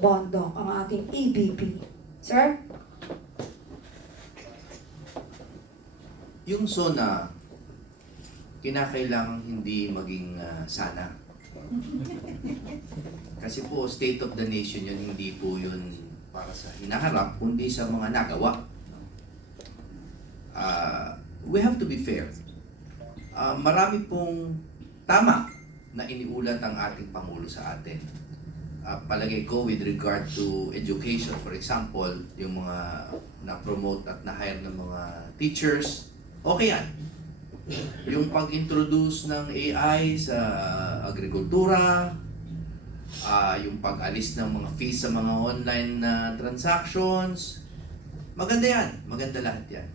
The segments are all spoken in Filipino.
Bondok, ang ating EVP. Sir? Yung SONA, kinakailangan hindi maging sana. Kasi po, state of the nation yun, hindi po yun para sa hinaharap, kundi sa mga nagawa. We have to be fair. Marami pong tama na iniulat ang ating Pangulo sa atin. Palagay ko with regard to education, for example, yung mga na-promote at na-hire ng mga teachers, okay yan. Yung pag-introduce ng AI sa agrikultura, yung pag-alis ng mga fees sa mga online transactions, maganda yan, maganda lahat yan.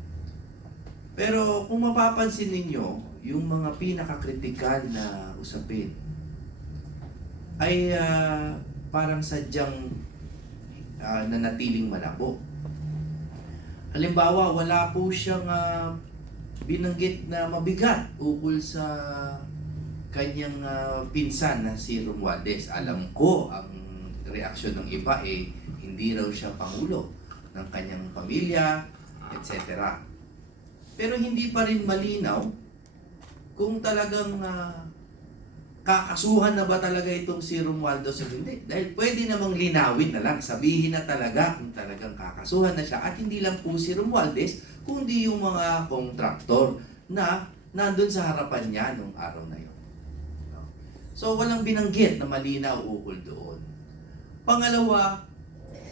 Pero kung mapapansin ninyo, yung mga pinaka-critical na usapin ay parang sadyang nanatiling malabo. Halimbawa, wala po siyang binanggit na mabigat ukol sa kanyang pinsan na si Romualdez. Alam ko ang reaksyon ng iba hindi raw siya pangulo ng kanyang pamilya, etc. Pero hindi pa rin malinaw kung talagang kakasuhan na ba talaga itong si Romualdez o hindi. Dahil pwede namang linawin na lang, sabihin na talaga kung talagang kakasuhan na siya. At hindi lang po si Romualdez, kundi yung mga kontraktor na nandun sa harapan niya nung araw na yun. So walang binanggit na malinaw ukol doon. Pangalawa,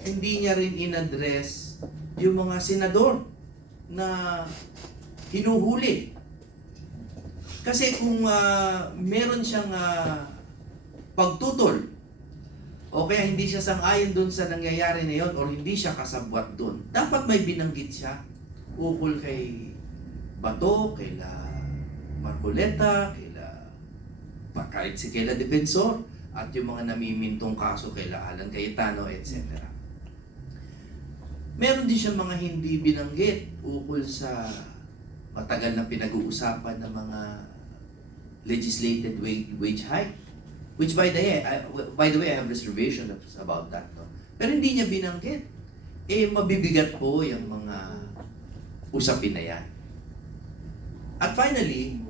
hindi niya rin in-address yung mga senador na hinuhuli. Kasi kung meron siyang pagtutol o kaya hindi siya sang-ayon doon sa nangyayari na yun or hindi siya kasabwat doon, dapat may binanggit siya ukol kay Bato, kay Marcoleta, kahit si kaila Defensor at yung mga namimintong kaso kaila Alan Cayetano, etc. Meron din siyang mga hindi binanggit ukol sa matagal na pinag-uusapan ng mga legislated wage hike, which by the way I have reservation about that, no? Pero hindi niya binanggit. Mabibigat po yung mga usapin na yan. At finally,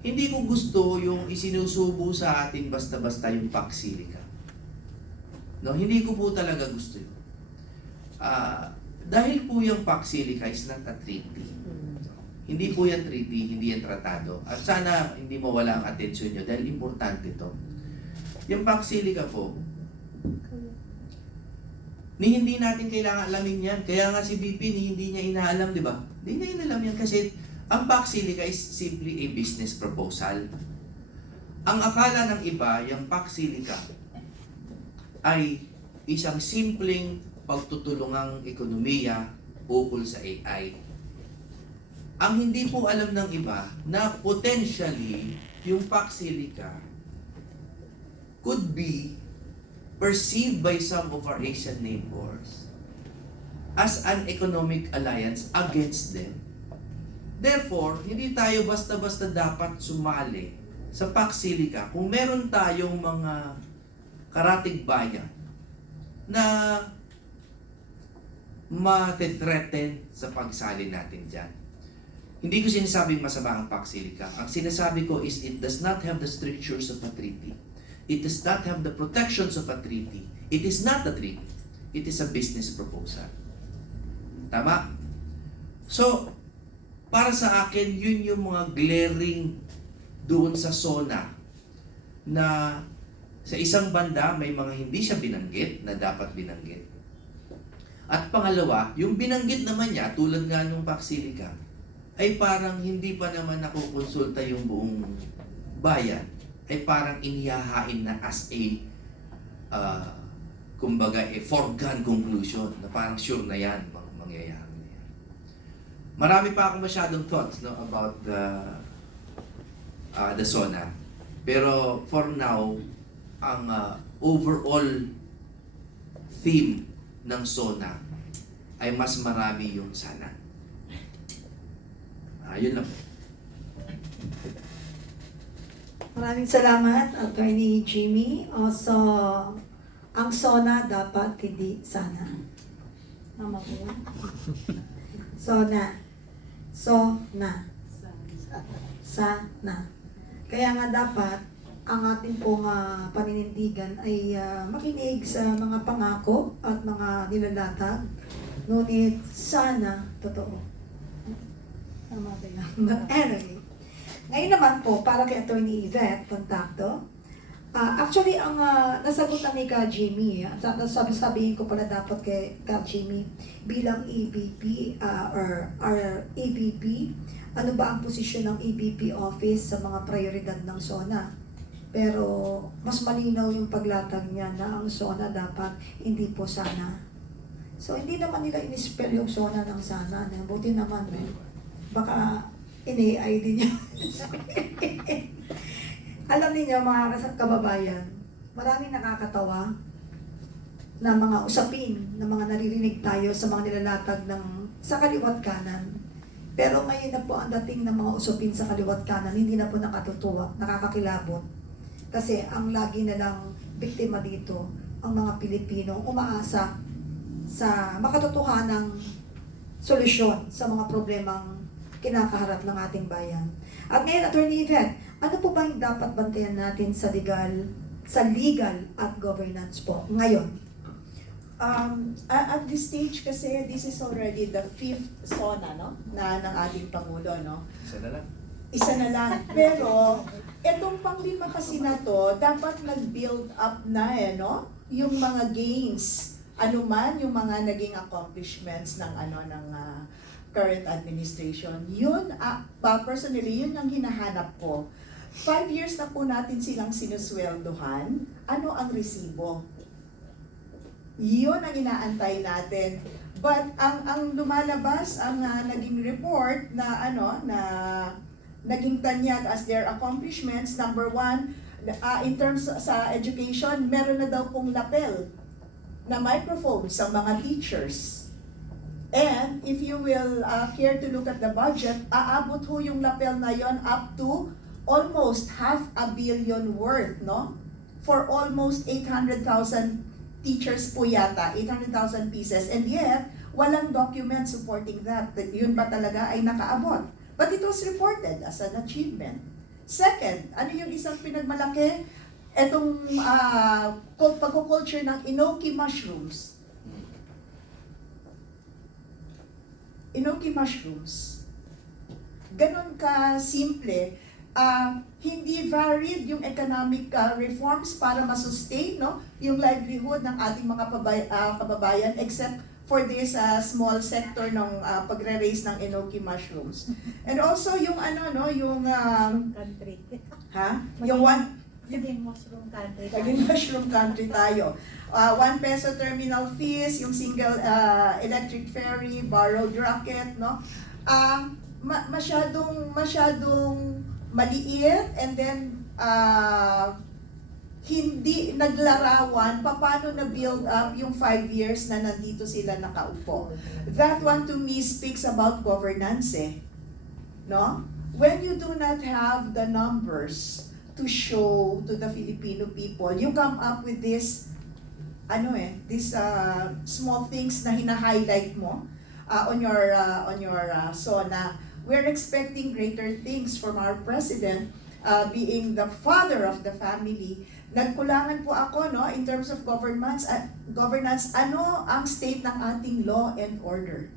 hindi ko gusto yung isinusubo sa atin basta-basta yung Pax-Silica. No, hindi ko po talaga gusto yun. Dahil po yung Pax-Silica is not a treaty. Hindi po yan treaty, hindi yan tratado. At sana hindi mawala ang atensyon nyo dahil importante ito. Yung Pax-Silica po, hindi natin kailangan alamin yan. Kaya nga si BP hindi niya inaalam, di ba? Hindi niya inaalam yan kasi ang Pax-Silica is simply a business proposal. Ang akala ng iba, yung Pax-Silica ay isang simpleng pagtutulungang ekonomiya ukol sa AI. Ang hindi po alam ng iba na potentially yung Pax-Silica could be perceived by some of our Asian neighbors as an economic alliance against them. Therefore, hindi tayo basta-basta dapat sumali sa Pax-Silica kung meron tayong mga karatig bayan na ma-threaten sa pagsali natin dyan. Hindi ko sinasabing masama ang Pax-Silica. Ang sinasabi ko is it does not have the strictures of a treaty. It does not have the protections of a treaty. It is not a treaty. It is a business proposal. Tama? So, para sa akin, yun yung mga glaring doon sa SONA na sa isang banda may mga hindi siya binanggit na dapat binanggit. At pangalawa, yung binanggit naman niya, tulad nga nung Pax-Silica, ay parang hindi pa naman nakukonsulta yung buong bayan, ay parang inihahain na as a kumbaga foregone conclusion na parang sure na yan mangyayari na yan. Marami pa akong masyadong thoughts, no, about the SONA, pero for now ang overall theme ng SONA ay mas marami yung sana. Yun lang. Maraming salamat, Attorney Jimmy. So, Ang SONA dapat hindi sana. Tama po ba? SONA. SONA. Sana. Kaya nga dapat ang ating pong paninindigan ay makinig sa mga pangako at mga nilalatag. Ngunit sana totoo. Tama ba yan? But anyway, ngayon naman po, para kay Attorney Yvette Contacto, actually, ang nasagot na ni Ka Jimmy, at sabihin ko pala dapat kay Ka Jimmy, bilang EBP or EBP, ano ba ang posisyon ng EBP office sa mga prioridad ng SONA? Pero mas malinaw yung paglatag niya na ang SONA dapat hindi po sana. So hindi naman nila in-spell yung SONA ng sana. Buti naman, baka in-AI din niya. Alam niyo mga kababayan, maraming nakakatawa na mga usapin na mga naririnig tayo sa mga nilalatag sa kaliwat kanan. Pero ngayon na po ang dating ng mga usapin sa kaliwat kanan, hindi na po nakatutuwa, nakakakilabot. Kasi ang lagi na lang biktima dito, ang mga Pilipino umaasa sa makatotohanang solusyon sa mga problemang kinakaharap ng ating bayan. At ngayon, Attorney Yvette, ano po ba yung dapat bantayan natin sa legal at governance po ngayon? At this stage kasi, this is already the 5th SONA, no? ng ating Pangulo, no? Isa na lang. Isa na lang. Pero, itong pang-5 kasi na to, dapat nag-build up na no? Yung mga gains, anuman yung mga naging accomplishments ng current administration. Yun, personally, yun ang hinahanap ko. 5 years na po natin silang sinusweldohan. Ano ang resibo? Yun ang inaantay natin. But ang lumalabas, ang naging report na naging tanyag as their accomplishments, number 1, in terms sa education, meron na daw pong lapel na microphone sa mga teachers. And if you will care to look at the budget, aabot ho yung lapel na yon up to almost $500 million worth, no? For almost 800,000 teachers po yata, 800,000 pieces. And yet, walang document supporting that. Yun ba talaga ay nakaabot? But it was reported as an achievement. Second, ano yung isang pinagmalaki? Etong pagkukulture ng enoki mushrooms. Enoki mushrooms. Ganon ka simple. Hindi varied yung economic reforms para masustain yung livelihood ng ating mga kababayan except for this small sector ng pagre-raise ng enoki mushrooms. And also yung yung country. yung Naging mushroom country. Naging mushroom country tayo. 1 peso terminal fees, yung single electric ferry, borrowed rocket, no? Masyadong maliit, and then hindi naglarawan paano na build up yung 5 years na nandito sila nakaupo. That one to me speaks about governance, no? When you do not have the numbers to show to the Filipino people, you come up with this these small things na hina-highlight mo on your SONA. We're expecting greater things from our president, being the father of the family. Nagkulangan po ako in terms of governance, ano ang state ng ating law and order?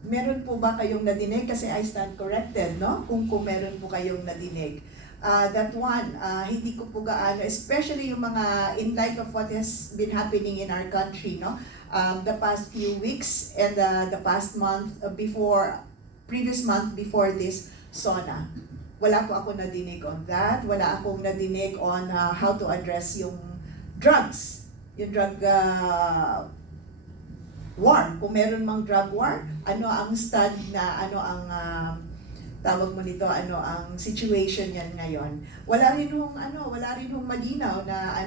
Meron po ba kayong nadinig? Kasi I stand corrected, no? Kung meron po kayong nadinig. That one, hindi ko po gaano, especially yung mga, in light of what has been happening in our country, no? The past few weeks and the past month previous month before this SONA. Wala po ako nadinig on that. Wala akong nadinig on how to address yung drugs. Yung drug war. Kung meron mang drug war, ano ang tawag mo nito, ano ang situation yan ngayon. Wala rin hong malinaw na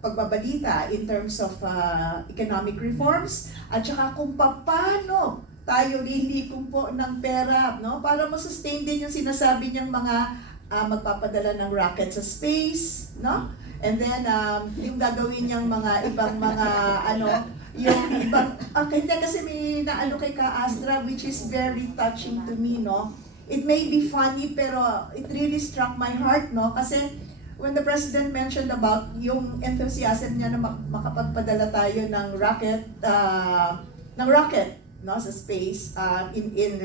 pagbabalita in terms of economic reforms at saka kung paano tayo lilikom po ng pera, no, para ma-sustain din yung sinasabi niyang mga magpapadala ng rocket sa space, no? And then, yung gagawin niyang mga ibang mga, yung ibang, hindi kasi may naano kay Ka Astra, which is very touching to me, no? It may be funny, pero it really struck my heart, no? Kasi, when the President mentioned about yung enthusiasm niya na makapagpadala tayo ng rocket, no, sa space in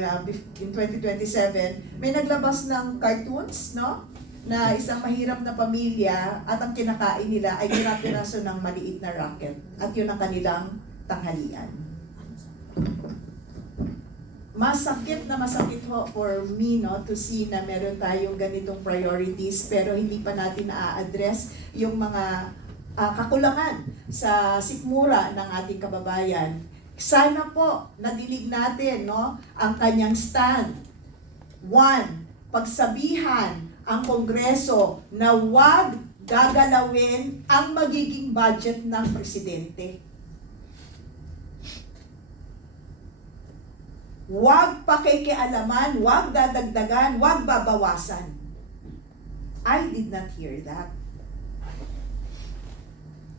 2027, may naglabas ng cartoons, no, na isang mahirap na pamilya at ang kinakain nila ay piraso ng maliit na rocket at yun ang kanilang tanghalian. Masakit ho for me, no, to see na meron tayong ganitong priorities pero hindi pa natin na-address yung mga kakulangan sa sikmura ng ating kababayan. Sana po nadinig natin, no, ang kanyang stand. 1, pagsabihan ang Kongreso na huwag gagalawin ang magiging budget ng presidente. Huwag pakikialaman, huwag dadagdagan, huwag babawasan. I did not hear that.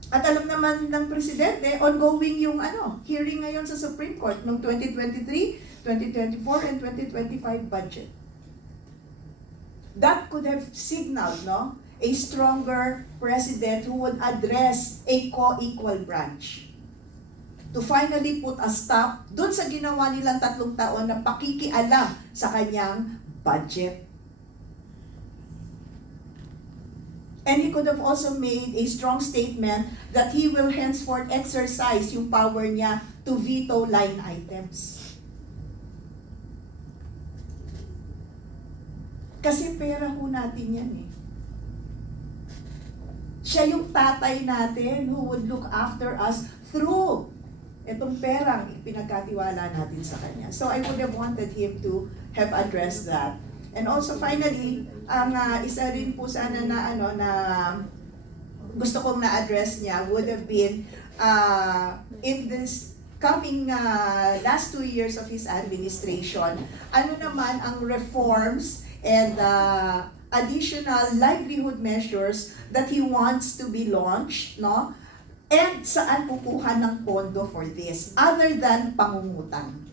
At alam naman ng Presidente, ongoing yung hearing ngayon sa Supreme Court noong 2023, 2024, and 2025 budget. That could have signaled, no, a stronger President who would address a co-equal branch. To finally put a stop dun sa ginawa nilang 3 taon na pakikialam sa kanyang budget. And he could have also made a strong statement that he will henceforth exercise yung power niya to veto line items. Kasi pera ho natin yan eh. Siya yung tatay natin who would look after us through itong perang pinagkatiwala natin sa kanya. So I would have wanted him to have addressed that. And also finally, ang isa rin po sana na na gusto kong na-address niya would have been in this coming last 2 years of his administration, ano naman ang reforms and additional livelihood measures that he wants to be launched, no? And saan kukuha ng pondo for this other than pangungutang?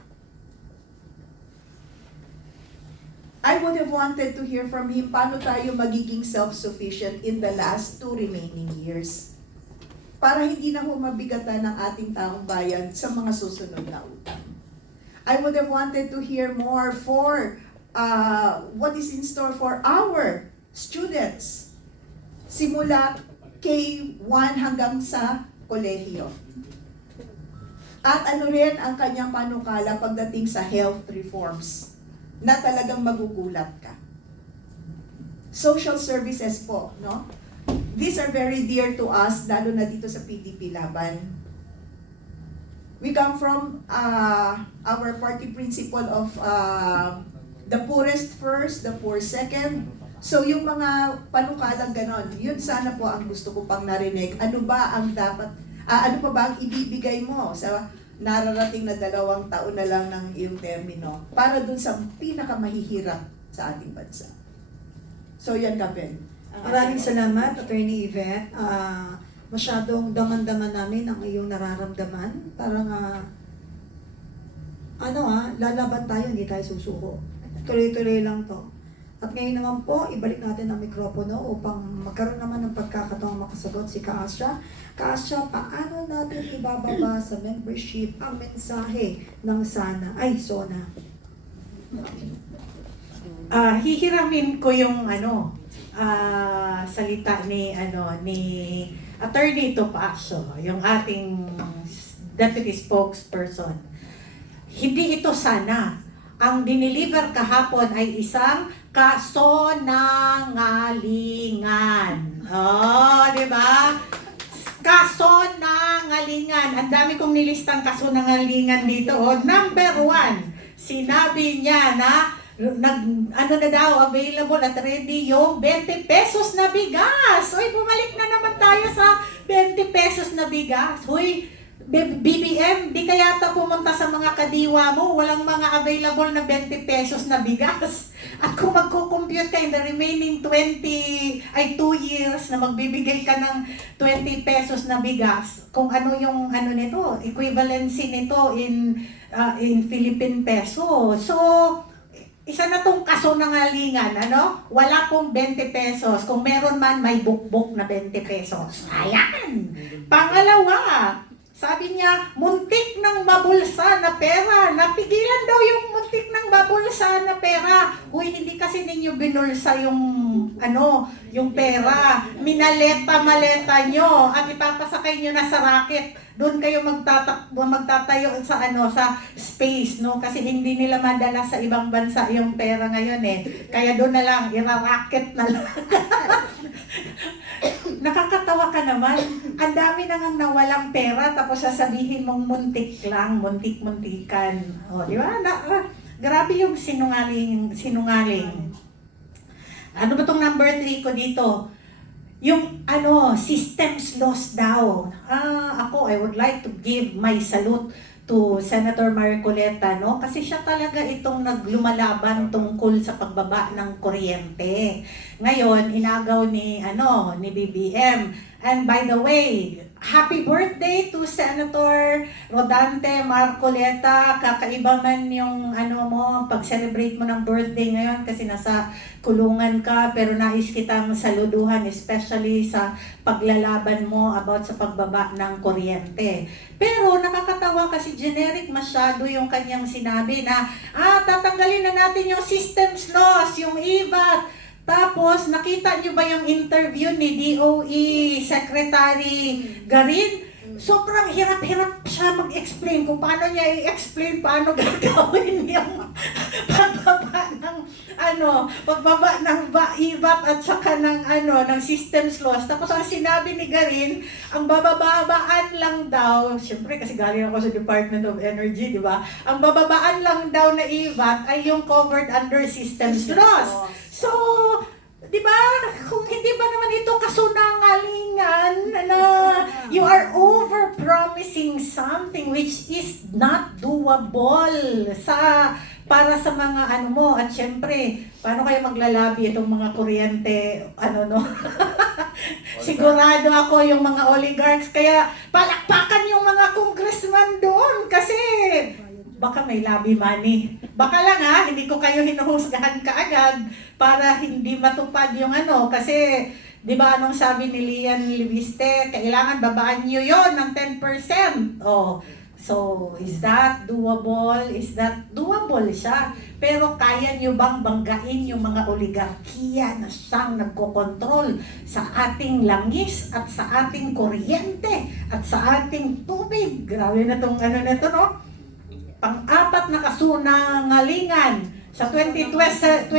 I would have wanted to hear from him paano tayo magiging self-sufficient in the last 2 remaining years. Para hindi na humabigatan ng ating taong bayan sa mga susunod na utang. I would have wanted to hear more for what is in store for our students. Simula K1 hanggang sa kolehiyo. At ano rin ang kanyang panukala pagdating sa health reforms na talagang magugulat ka. Social services po, no? These are very dear to us, lalo na dito sa PDP Laban. We come from our party principle of the poorest first, the poor second. So yung mga panukalang ganon, yun sana po ang gusto ko pang narinig. Ano ba ang dapat, ano pa ba ang ibibigay mo sa nararating na 2 taon na lang ng iyong termino para dun sa pinakamahihirap sa ating bansa. So yan Kapen. Maraming salamat, Attorney Yvette. Masyadong daman-daman namin ang iyong nararamdaman. Parang, lalaban tayo, hindi tayo susuko. Tuloy-tuloy lang to. At ngayon naman po, ibalik natin ang mikropono upang magkaroon naman ng pagkakataong makasagot si Ka Astra. Ka Astra, paano natin ibababa sa membership ang mensahe ng SONA? Hihiramin ko yung salita ni Attorney Topacio, yung ating deputy spokesperson. Hindi ito sana. Ang dineliver kahapon ay isang kasonangalingan. Oh, di ba? Kasonangalingan. Ang dami kong nilistang kasonangalingan dito. Oh, number 1, sinabi niya na available at ready yung 20 pesos na bigas. Uy, bumalik na naman tayo sa 20 pesos na bigas. Uy, BBM, di kaya yata pumunta sa mga kadiwa mo, walang mga available na 20 pesos na bigas. At kung magko-compute ka in the remaining 2 years na magbibigay ka ng 20 pesos na bigas, kung ano yung ano nito, equivalency nito in Philippine peso. So, isa na tong kaso ng alingan, ano? Wala pong 20 pesos. Kung meron man, may bukbok na 20 pesos. Ayan! Pangalawa, sabi niya, muntik ng mabulsa na pera. Napigilan daw yung muntik ng mabulsa na pera. Uy, hindi kasi ninyo binulsa yung, yung pera. Minaleta-maleta nyo. Ang ipapasakay nyo na sa racket. Doon kayo magtatayo sa sa space, no? Kasi hindi nila madala sa ibang bansa yung pera ngayon eh. Kaya doon na lang, ira-racket na lang. Nakakatawa ka naman. Ang dami na ngang nawalang pera tapos sasabihin mong muntik lang, muntik-muntikan. O, di ba? Grabe yung sinungaling. Ano ba tong number 3 ko dito? Yung systems loss daw. Ako, I would like to give my salute to Senator Marcoleta, no? Kasi siya talaga itong naglumalaban tungkol sa pagbaba ng kuryente. Ngayon, inagaw ni BBM. And by the way, happy birthday to Senator Rodante Marcoleta. Kakaiba man yung pag-celebrate mo ng birthday ngayon kasi nasa kulungan ka, pero nais kitang saluduhan especially sa paglalaban mo about sa pagbaba ng kuryente. Pero nakakatawa kasi generic masyado yung kanyang sinabi na tatanggalin na natin yung systems loss, yung IVAT. Tapos, nakita niyo ba yung interview ni DOE Secretary Garin? Sobrang hirap-hirap siya mag-explain kung paano niya i-explain paano gagawin yung pagbaba ng IVAT at saka ng systems loss. Tapos ang sinabi ni Garin, ang bababaan lang daw, syempre kasi galing ako sa Department of Energy, di ba? Ang bababaan lang daw na IVAT ay yung covered under systems loss. So, di ba, kung hindi ba naman ito kasunangalingan na you are over-promising something which is not doable para sa mga mo, at syempre, paano kayo maglalabi itong mga kuryente, sigurado ako yung mga oligarchs, kaya palakpakan yung mga congressman doon, kasi baka may lobby money. Baka lang hindi ko kayo hinuhusgahan kaagad para hindi matupad yung kasi di ba anong sabi ni Lian Libiste, kailangan babaan nyo yon ng 10%. So, is that doable? Is that doable siya? Pero kaya nyo bang banggain yung mga oligarkiya na siyang nagkokontrol sa ating langis at sa ating kuryente at sa ating tubig? Grabe na tong no? Pang-apat na kasunangalingan sa 2027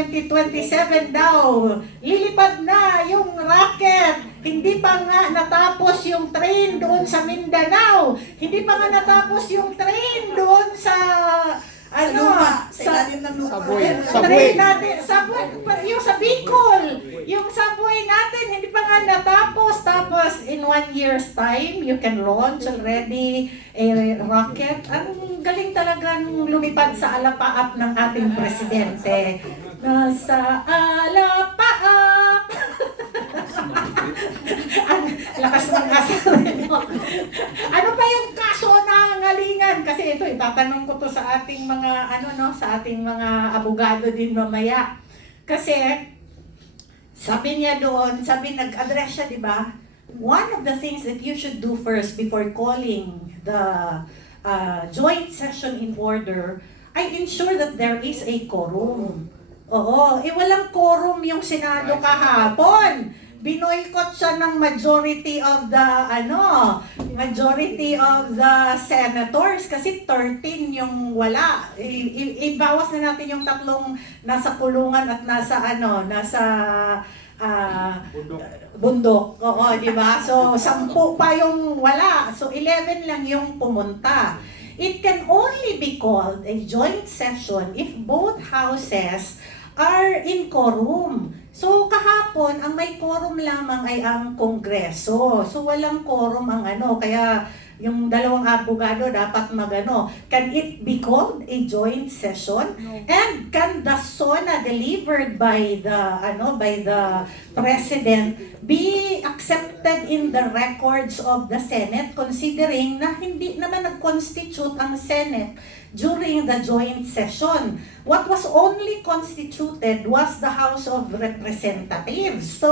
daw, lilipad na yung rocket. Hindi pa nga natapos yung train doon sa Mindanao. Hindi pa nga natapos yung train doon sa ilalim ng lupa. Train natin, yung sa Bicol, yung subway natin, hindi pa nga natapos. Tapos, in 1 year's time, you can launch already a rocket. Ang galing talagang lumipad sa alapaap ng ating presidente. Nasa alapaap! Ang lakas ng asarin mo. Ano pa yung kaso ng ngalingan? Kasi ito, itatanong ko to sa ating mga, sa ating mga abogado din mamaya. Kasi, sabi niya doon, nag-address siya, di ba? One of the things that you should do first before calling the joint session in order ay ensure that there is a quorum. Oo, walang quorum yung Senado kahapon. Binoykot siya ng majority of the senators kasi 13 yung wala. Ibawas na natin yung tatlong nasa kulungan at nasa bundok. Oo, di ba? So 10 pa yung wala. So 11 lang yung pumunta. It can only be called a joint session if both houses are in quorum. So kahapon, ang may quorum lamang ay ang Kongreso. So walang quorum ang kaya yung dalawang abogado dapat magano. Can it be called a joint session? And can the SONA delivered by the President be accepted in the records of the Senate, considering na hindi naman nag-constitute ang Senate during the joint session? What was only constituted was the House of Representatives. So,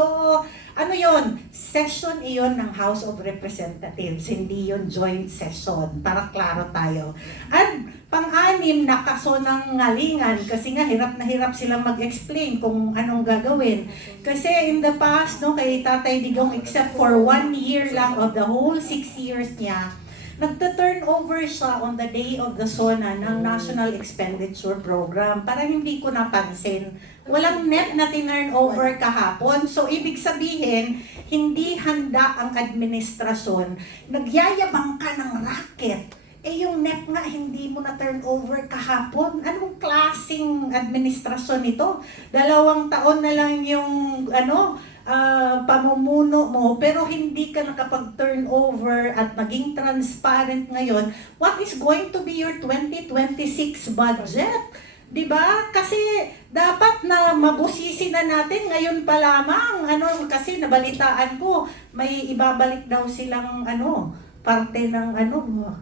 ano yon? Session iyon ng House of Representatives, hindi yon joint session, para klaro tayo. At pang-anim na kaso ng ngalingan, kasi nga hirap na hirap silang mag-explain kung anong gagawin. Kasi in the past, no, kay Tatay Digong, except for 1 year lang of the whole 6 years niya, nagta-turn over siya on the day of the SONA ng National Expenditure Program. Parang hindi ko napansin. Walang net na tinurn over kahapon. So, ibig sabihin, hindi handa ang administrasyon. Nagyayabang ka ng racket. Yung net nga, hindi mo na turn over kahapon. Anong klaseng administrasyon ito? 2 taon na lang yung, pamumuno mo, pero hindi ka nakapag-turn over at naging transparent ngayon. What is going to be your 2026 budget? Diba? Kasi dapat na mabusisi na natin ngayon pa lamang. Kasi nabalitaan ko, may ibabalik daw silang parte ng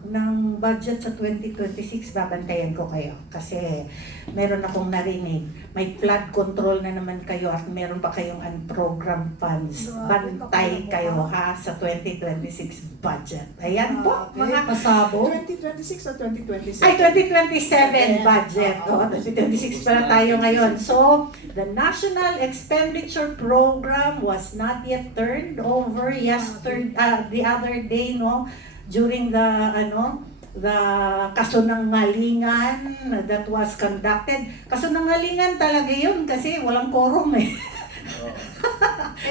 ng budget sa 2026. Babantayan ko kayo kasi meron akong narinig. May flood control na naman kayo at meron pa kayong unprogrammed funds. Bantay kayo ha sa 2026 budget. Ayan po, mga pasabog. 2026 o 2027? Ay, 2027 budget. 2026 pala tayo ngayon. So, the National Expenditure Program was not yet turned over the other day, no? During the kaso ng ngalingan that was conducted. Kaso ng ngalingan talaga yun kasi walang quorum eh.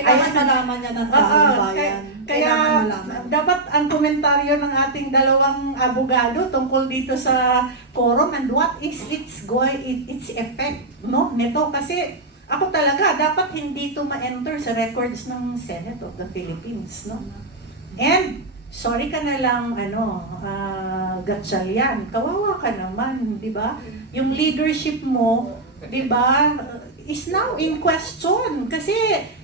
Kailangan malaman niya ng taong bayan. Kaya malaman. dapat ang komentaryo ng ating dalawang abogado tungkol dito sa quorum and what is its effect, no? Nito kasi ako talaga dapat hindi to ma-enter sa records ng Senate of the Philippines, no? And sorry ka na lang, Gatchalian, kawawa ka naman, di ba? Yung leadership mo, di ba, is now in question kasi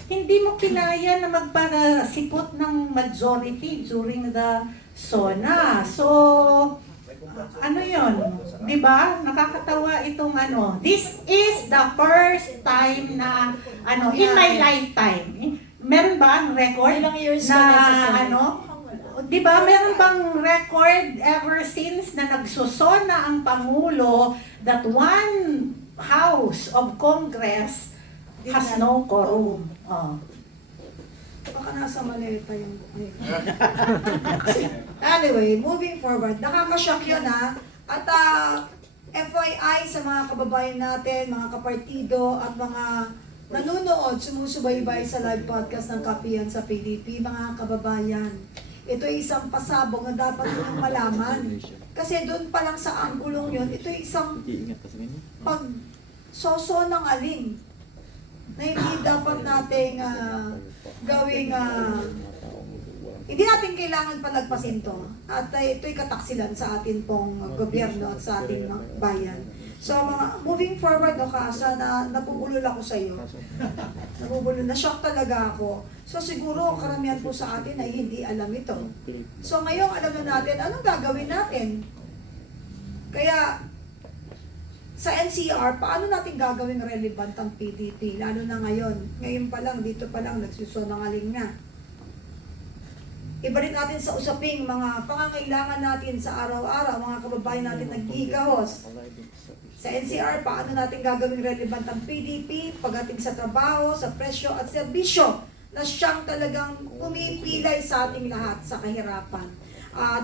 hindi mo kinaya na magparasipot ng majority during the SONA. So, yun, di ba? Nakakatawa itong This is the first time na, in my lifetime. Meron ba ang record Ilang years na, ka na sa Senate? di ba, meron bang record ever since na nagsusona ang Pangulo that one House of Congress has no quorum? Baka nasa maleta yung Anyway, moving forward, nakaka-shock yun ha. At FYI sa mga kababayan natin, mga kapartido at mga nanonood, sumusubaybay sa live podcast ng Kapihan sa PDP, mga kababayan. Ito ay isang pasabog na dapat ninyong malaman. Kasi doon pa lang sa anggulong yun, ito ay isang pagsoso ng aling na hindi dapat nating gawing hindi natin kailangan palagpasin to. At ito'y kataksilan sa atin pong gobyerno at sa ating bayan. So, moving forward, sana napubulol ako sa iyo. Na-shock talaga ako. So, siguro karamihan po sa atin ay hindi alam ito. So, ngayon alam na natin, anong gagawin natin? Kaya, sa NCR, paano natin gagawing relevant ang PDP? Lalo na ngayon. Ngayon pa lang, dito pa lang, nagsusunangaling na. Ibalik natin sa usaping mga pangangailangan natin sa araw-araw, mga kababayan natin naghihigahos. Sa NCR, paano natin gagawing relevant ang PDP pagdating sa trabaho, sa presyo at serbisyo na siyang talagang pumipilay sa ating lahat sa kahirapan.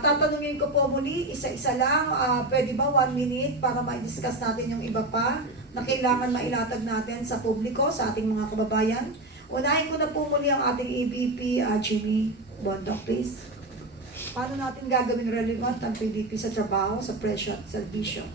Tatanungin ko po muli, isa-isa lang, pwede ba 1 minute para ma-discuss natin yung iba pa na kailangan mailatag natin sa publiko, sa ating mga kababayan. Unahin ko na po muli ang ating ABP, Jimmy Bondok, please. Paano natin gagawing relevant ang PDP sa trabaho, sa presyo at serbisyo?